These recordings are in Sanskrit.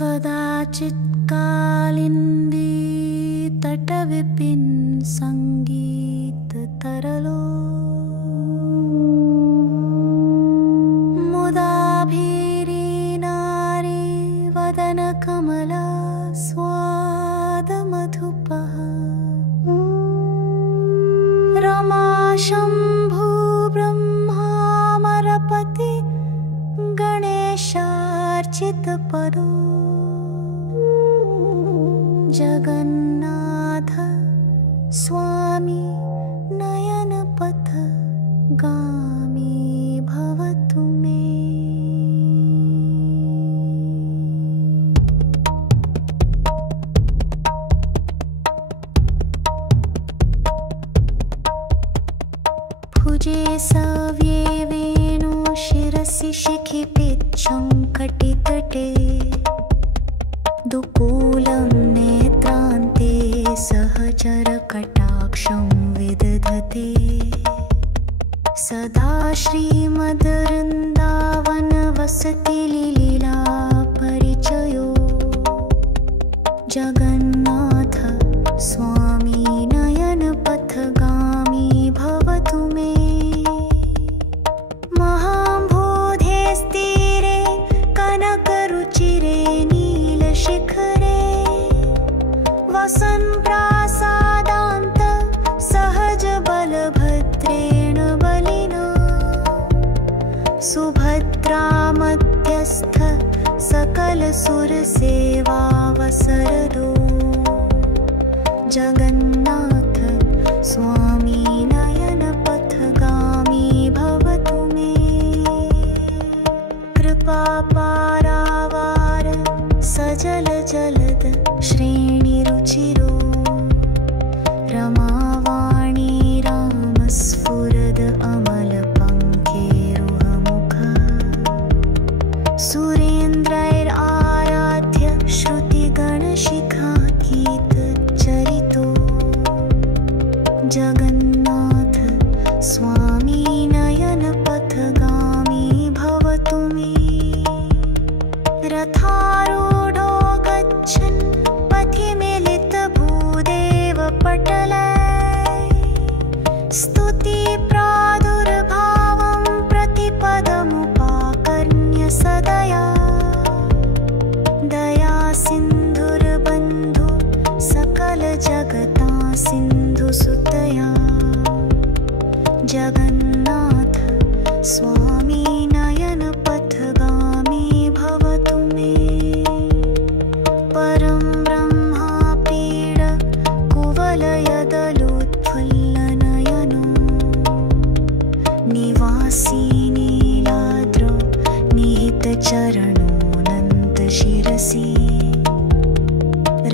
कदाचित् कालिन्दी तटविपिन संगीत तरलो मुदाभिरी नारी वदन कमला स्वाद मधुपः रमा शंभु ब्रह्मामरपति गणेशार्चित परो जगन्नाथ स्वामी नयन पथ गामी भवतु मे। भुजे सव्ये वेणु शिरसि शिखि पिच्छं कटितटे दुकूलं नेत्रान्ते सहचर कटाक्षं विदधते सदा श्रीमद्वृन्दावन वसति लीला परिचयो जगन्नाथ स्वामी नयन पथगामी भवतु मे। महाम्बोधेस्तीरे कनकरुचिरे नीलशिखरे वसन् प्रासादान्त सहज बलभद्रेण बलिना सुभद्रा मध्यस्थ सकल सुरसेवावसरदो जगन्नाथ स्वामी नयन पथगामी भवतु मे। कृपा पारावार सजल जलद श्रेणिरुचिरो रमावाणी रामस्फुरद अमल पंखेरुहमुख सुरेन्द्रैराराध्य श्रुतिगणशिखाकीत चरितो जगन्नाथ स्वामी नयन पथगामी भवतु मे। रथारूढो गच्छन् पथि मिलित भूदेव पटलै स्तुति प्रादुर्भावं प्रतिपदमुपाकर्ण्य सदया दया सिन्धुर्बन्धु सकल जगता सिन्धु सुतया जगन्नाथ स्वामी नयन पथगामी भवतु मे। परं ब्रह्मा पीड कुवलयदलोत्फुल्लनयनो निवासी नीलाद्र निहितचरणोऽनन्त शिरसि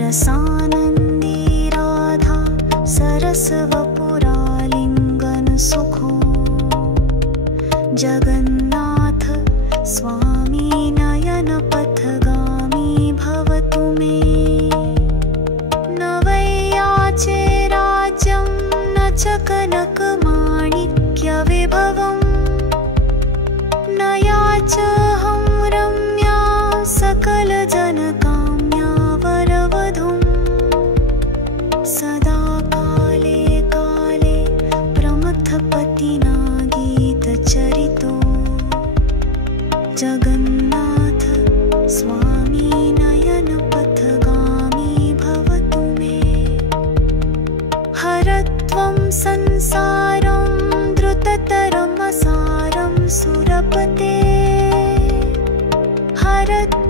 रसानन्दी राधा सरसवपुरालिङ्गन सुखो जगन्नाथ स्वामी नयन पथगामी भवतु मे। न वै याचे राज्यं न च कनकमाणिक्यविभवम् न याचहं रम्या सकलजनकाम्या वरवधूं सदा काले काले प्रमथपतिना गीतचरितो जगन्नाथ स्वामी नयन पथगामी भवतु मे। हरत्वं संसारं द्रुततरमसारं सुरपते हरत्